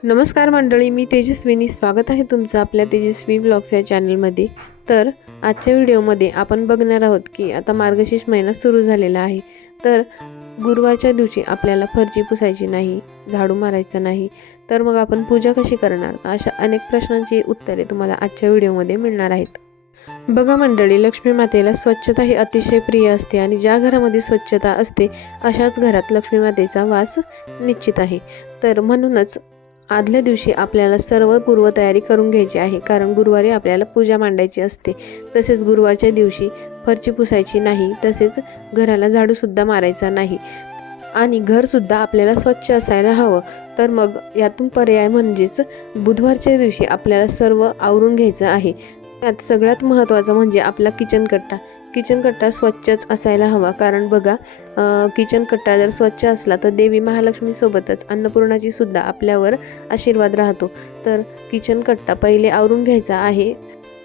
नमस्कार मंडळी मी तेजस्विनी. स्वागत आहे तुमचं आपल्या तेजस्वी ब्लॉग्स या चॅनलमध्ये. तर आजच्या व्हिडिओमध्ये आपण बघणार आहोत की आता मार्गशीर्ष महिना सुरू झालेला आहे. तर गुरुवारच्या दिवशी आपल्याला फरची पुसायची नाही झाडू मारायचा नाही. तर मग आपण पूजा कशी करणार? अशा अनेक प्रश्नांची उत्तरे तुम्हाला आजच्या व्हिडिओमध्ये मिळणार आहेत. बघा मंडळी लक्ष्मी मातेला स्वच्छता ही अतिशय प्रिय असते आणि ज्या घरामध्ये स्वच्छता असते अशाच घरात लक्ष्मी मातेचा वास निश्चित आहे. तर म्हणूनच आदल्या दिवशी आपल्याला सर्व पूर्वतयारी करून घ्यायची आहे कारण गुरुवारी आपल्याला पूजा मांडायची असते. तसेच गुरुवारच्या दिवशी फरची पुसायची नाही तसेच घराला झाडूसुद्धा मारायचा नाही. आणि घरसुद्धा आपल्याला स्वच्छ असायला हवं. तर मग यातून पर्याय म्हणजेच बुधवारच्या दिवशी आपल्याला सर्व आवरून घ्यायचं आहे. त्यात सगळ्यात महत्त्वाचं म्हणजे आपला किचन कट्टा. किचन कट्टा स्वच्छच असायला हवा. कारण बघा किचन कट्टा जर स्वच्छ असला तर देवी महालक्ष्मीसोबतच अन्नपूर्णाची सुद्धा आपल्यावर आशीर्वाद राहतो. तर किचन कट्टा पहिले आवरून घ्यायचा आहे.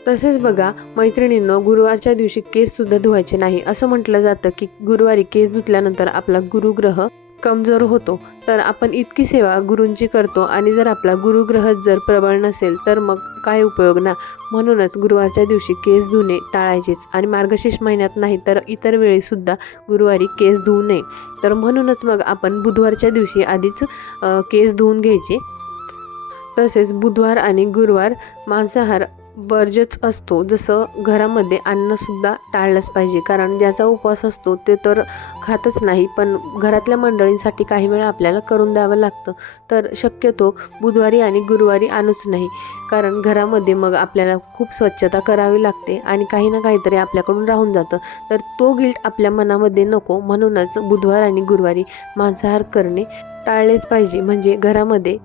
तसेच बघा मैत्रिणींनो गुरुवारच्या दिवशी केससुद्धा धुवायचे नाही. असं म्हटलं जातं की गुरुवारी केस धुतल्यानंतर आपला गुरुग्रह कमजोर होतो तर आपण इतकी सेवा गुरूंची करतो आणि जर आपला गुरुग्रह जर प्रबळ नसेल तर मग काय उपयोग ना? म्हणूनच गुरुवारच्या दिवशी केस धुणे टाळायचेच आणि मार्गशीर्ष महिन्यात नाही तर इतर वेळीसुद्धा गुरुवारी केस धुवू नये. तर म्हणूनच मग आपण बुधवारच्या दिवशी आधीच केस धुवून घ्यायचे. तसेच बुधवार आणि गुरुवार मांसाहार वर्जच असतो. जसं घरामध्ये अन्नसुद्धा टाळलंच पाहिजे. कारण ज्याचा उपवास असतो ते तर खातच नाही. पण घरातल्या मंडळींसाठी काही वेळा आपल्याला करून द्यावं लागतं. तर शक्यतो बुधवारी आणि गुरुवारी आणूच नाही. कारण घरामध्ये मग आपल्याला खूप स्वच्छता करावी लागते आणि काही ना काहीतरी आपल्याकडून राहून जातं. तर तो गिल्ट आपल्या मनामध्ये नको. म्हणूनच बुधवार आणि गुरुवारी मांसाहार करणे टाळलेच पाहिजे. म्हणजे घरामध्ये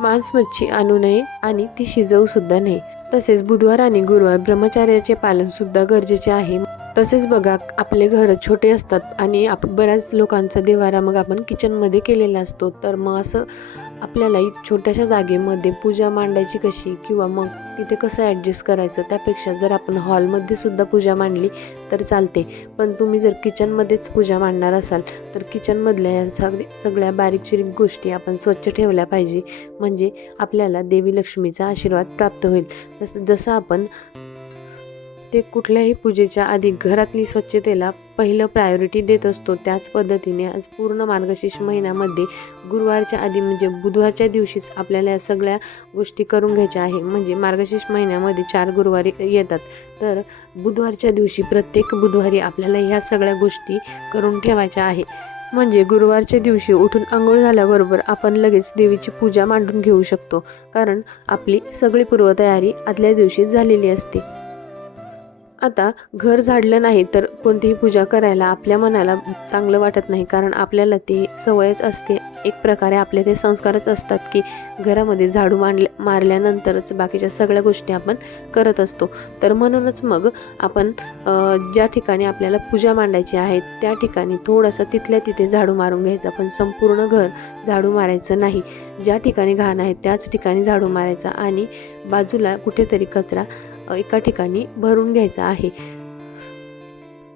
मांस मच्छी आणू नये आणि ती शिजवूसुद्धा नाही नये. तसेच बुधवार आणि गुरुवार ब्रह्मचार्याचे पालन सुद्धा गरजेचे आहे. तसेच बघा आपले घर छोटे असतात आणि आप बऱ्याच लोकांचा देवारा मग आपण किचनमध्ये केलेला असतो. तर मग असं आपल्याला छोट्याशा जागेमध्ये पूजा मांडायची कशी किंवा मग तिथे कसं ॲडजस्ट करायचं त्यापेक्षा जर आपण हॉलमध्ये सुद्धा पूजा मांडली तर चालते. पण तुम्ही जर किचनमध्येच पूजा मांडणार असाल तर किचनमधल्या या सगळी सगळ्या बारीक चिरीक गोष्टी आपण स्वच्छ ठेवल्या पाहिजे. म्हणजे आपल्याला देवी लक्ष्मीचा आशीर्वाद प्राप्त होईल. तसं जसं आपण ते कुठल्याही पूजेच्या आधी घरातली स्वच्छतेला पहिलं प्रायोरिटी देत असतो. त्याच पद्धतीने आज पूर्ण मार्गशीर्ष महिन्यामध्ये गुरुवारच्या आधी म्हणजे बुधवारच्या दिवशीच आपल्याला या सगळ्या गोष्टी करून घ्यायच्या आहे. म्हणजे मार्गशीर्ष महिन्यामध्ये चार गुरुवारी येतात. तर बुधवारच्या दिवशी प्रत्येक बुधवारी आपल्याला ह्या सगळ्या गोष्टी करून ठेवायच्या आहे. म्हणजे गुरुवारच्या दिवशी उठून आंघोळ झाल्याबरोबर आपण लगेच देवीची पूजा मांडून घेऊ शकतो. कारण आपली सगळी पूर्वतयारी आदल्या दिवशी झालेली असते. आता घर झाडलं नाही तर कोणतीही पूजा करायला आपल्या मनाला चांगलं वाटत नाही. कारण आपल्याला ती सवयच असते. एक प्रकारे आपले ते संस्कारच असतात की घरामध्ये झाडू मांडल्या मारल्यानंतरच बाकीच्या सगळ्या गोष्टी आपण करत असतो. तर म्हणूनच मग आपण ज्या ठिकाणी आपल्याला पूजा मांडायची आहे त्या ठिकाणी थोडंसं तिथल्या तिथे झाडू मारून घ्यायचं. पण संपूर्ण घर झाडू मारायचं नाही. ज्या ठिकाणी घाण आहे त्याच ठिकाणी झाडू मारायचा. आणि बाजूला कुठेतरी कचरा एका ठिकाणी भरून घ्यायचा आहे.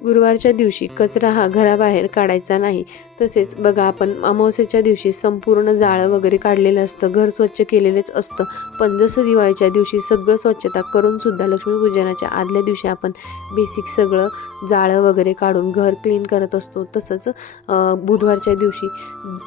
गुरुवारच्या दिवशी कचरा हा घराबाहेर काढायचा नाही. तसेच बघा आपण अमावस्येच्या दिवशी संपूर्ण जाळं वगैरे काढलेलं असतं घर स्वच्छ केलेलेच असतं. पण जसं दिवाळीच्या दिवशी सगळं स्वच्छता करूनसुद्धा लक्ष्मीपूजनाच्या आदल्या दिवशी आपण बेसिक सगळं जाळं वगैरे काढून घर क्लीन करत असतो. तसंच बुधवारच्या दिवशी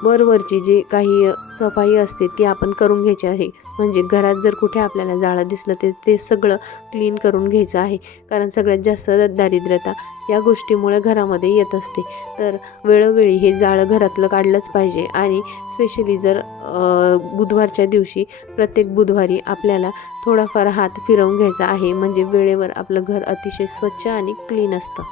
वरवरची जी काही सफाई असते ती आपण करून घ्यायची आहे. म्हणजे घरात जर कुठे आपल्याला जाळं दिसलं ते ते सगळं क्लीन करून घ्यायचं आहे. कारण सगळ्यात जास्त दारिद्र्यता या गोष्टीमुळे घरामध्ये येत असते. तर वेळोवेळी हे जाळं घरातलं काढलंच पाहिजे. आणि स्पेशली जर बुधवारच्या दिवशी प्रत्येक बुधवारी आपल्याला थोडाफार हात फिरवून घ्यायचा आहे म्हणजे वेळेवर आपलं घर अतिशय स्वच्छ आणि क्लीन असतं.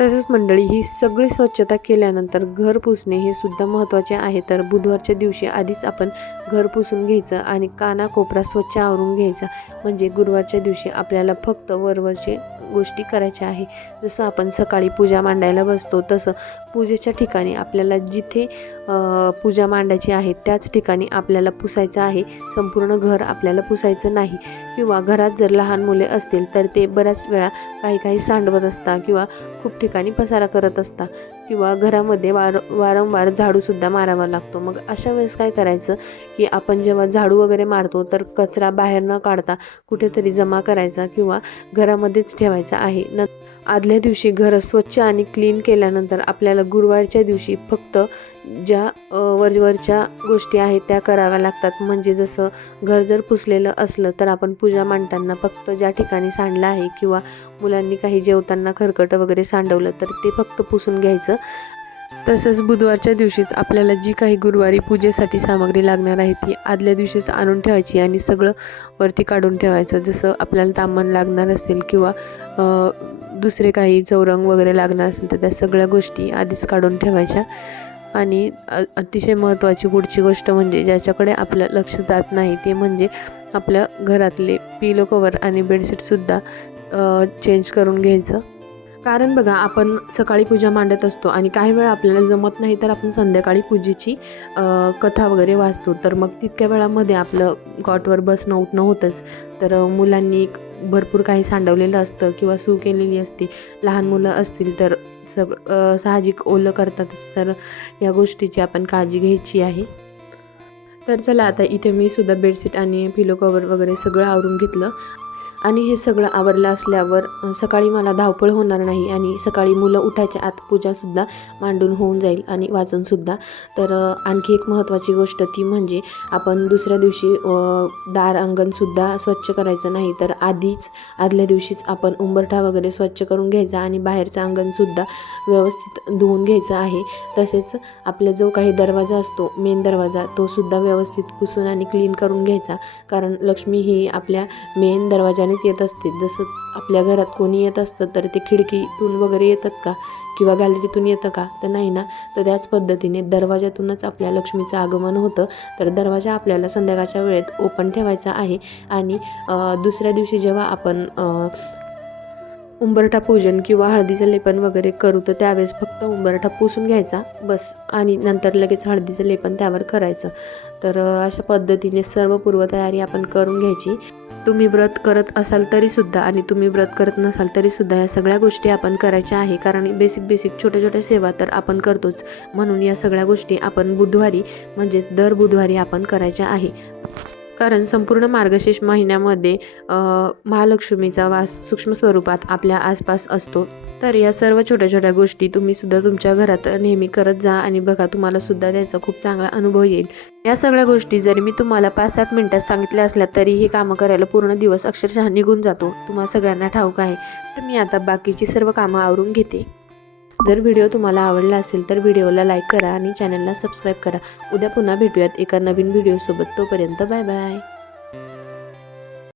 तसंच मंडळी ही सगळी स्वच्छता केल्यानंतर घर पुसणे हे सुद्धा महत्त्वाचे आहे. तर बुधवारच्या दिवशी आधीच आपण घर पुसून घ्यायचं आणि काना कोपरा स्वच्छ आवरून घ्यायचा. म्हणजे गुरुवारच्या दिवशी आपल्याला फक्त वरवरचे गोष्टी करायच्या आहे. जसं आपण सकाळी पूजा मांडायला बसतो तसं पूजेच्या ठिकाणी आपल्याला जिथे पूजा मांडायची आहे त्याच ठिकाणी आपल्याला पुसायचं आहे. संपूर्ण घर आपल्याला पुसायचं नाही. किंवा घरात जर लहान मुले असतील तर ते बऱ्याच वेळा काही काही सांडवत असतात किंवा खूप ठिकाणी पसारा करत असतात. किंवा घरामध्ये वार वारंवार झाडूसुद्धा मारावा लागतो. मग अशा वेळेस काय करायचं की आपण जेव्हा झाडू वगैरे मारतो तर कचरा बाहेर न काढता कुठेतरी जमा करायचा किंवा घरामध्येच ठेवायचा आहे. न आदल्या दिवशी घर स्वच्छ आणि क्लीन केल्यानंतर आपल्याला गुरुवारच्या दिवशी फक्त ज्या वरवरच्या गोष्टी आहेत त्या कराव्या लागतात. म्हणजे जसं घर जर पुसलेलं असलं तर आपण पूजा मांडताना फक्त ज्या ठिकाणी सांडलं आहे किंवा मुलांनी काही जेवताना खरकटं वगैरे सांडवलं तर ते फक्त पुसून घ्यायचं. तसंच बुधवारच्या दिवशीच आपल्याला जी काही गुरुवारी पूजेसाठी सामग्री लागणार आहे ती आदल्या दिवशीच आणून ठेवायची आणि सगळं वरती काढून ठेवायचं. जसं आपल्याला तामण लागणार असेल किंवा दुसरे काही चौरंग वगैरे लागणार असेल तर त्या सगळ्या गोष्टी आधीच काढून ठेवायच्या. आणि अतिशय महत्त्वाची पुढची गोष्ट म्हणजे ज्याच्याकडे आपलं लक्ष जात नाही ते म्हणजे आपल्या घरातले पिलो कवर आणि बेडशीटसुद्धा चेंज करून घ्यायचं. कारण बघा आपण सकाळी पूजा मांडत असतो आणि काही वेळा आपल्याला जमत नाही तर आपण संध्याकाळी पूजेची कथा वगैरे वाचतो. तर मग तितक्या वेळामध्ये आपलं कॉटवर बसणं उठणं होतंच. तर मुलांनी भरपूर काही सांडवलेलं असतं किंवा सू केलेली असते. लहान मुलं असतील तर सग साहजिक ओलं करतातच. तर या गोष्टीची आपण काळजी घ्यायची आहे. तर चला आता इथे मी सुद्धा बेडशीट आणि पिलो कवर वगैरे सगळं आवरून घेतलं. आणि हे सगळं आवरलं असल्यावर सकाळी मला धावपळ होणार नाही आणि सकाळी मुलं उठायच्या आत पूजासुद्धा मांडून होऊन जाईल आणि वाचूनसुद्धा तर आणखी एक महत्त्वाची गोष्ट ती म्हणजे आपण दुसऱ्या दिवशी दार अंगणसुद्धा स्वच्छ करायचं नाही तर आधीच आदल्या दिवशीच आपण उंबरठा वगैरे स्वच्छ करून घ्यायचा आणि बाहेरचं अंगणसुद्धा व्यवस्थित धुवून घ्यायचं आहे. तसेच आपला जो काही दरवाजा असतो मेन दरवाजा तो सुद्धा व्यवस्थित पुसून आणि क्लीन करून घ्यायचा. कारण लक्ष्मी ही आपल्या मेन दरवाजाने दरवाजानेच येत असते. जसं आपल्या घरात कोणी येत असतं तर ते खिडकीतून वगैरे येतात का? किंवा गॅलरीतून येतं का? तर नाही ना. तर त्याच पद्धतीने दरवाजातूनच आपल्या लक्ष्मीचं आगमन होतं. तर दरवाजा आपल्याला संध्याकाळच्या वेळेत ओपन ठेवायचा आहे. आणि दुसऱ्या दिवशी जेव्हा आपण उंबरठा पूजन किंवा हळदीचं लेपन वगैरे करू तर त्यावेळेस फक्त उंबरठा पुसून घ्यायचा. बस. आणि नंतर लगेच हळदीचं लेपन त्यावर करायचं. तर अशा पद्धतीने सर्व पूर्वतयारी आपण करून घ्यायची. तुम्ही व्रत करत असाल तरीसुद्धा आणि तुम्ही व्रत करत नसाल तरीसुद्धा या सगळ्या गोष्टी आपण करायच्या आहे. कारण बेसिक बेसिक छोट्या छोट्या सेवा तर आपण करतोच. म्हणून या सगळ्या गोष्टी आपण बुधवारी म्हणजेच दर बुधवारी आपण करायच्या आहे. कारण संपूर्ण मार्गशीर्ष महिन्यामध्ये महालक्ष्मीचा वास सूक्ष्म स्वरूपात आपल्या आसपास असतो. तर या सर्व छोट्या छोट्या गोष्टी तुम्ही सुद्धा तुमच्या घरात नेहमी करत जा आणि बघा तुम्हाला सुद्धा त्याचा खूप चांगला अनुभव येईल. या सगळ्या गोष्टी जरी मी तुम्हाला पाच सात मिनिटात सांगितल्या असल्या तरी हे कामं करायला पूर्ण दिवस अक्षरशः निघून जातो. तुम्हाला सगळ्यांना ठाऊक आहे. तर मी आता बाकीची सर्व कामं आवरून घेते. जर व्हिडिओ तुम्हाला आवडला असेल तर व्हिडिओला लाईक करा आणि चॅनलला सबस्क्राईब करा. उद्या पुन्हा भेटूयात एका नवीन व्हिडिओसोबत. तोपर्यंत बाय बाय.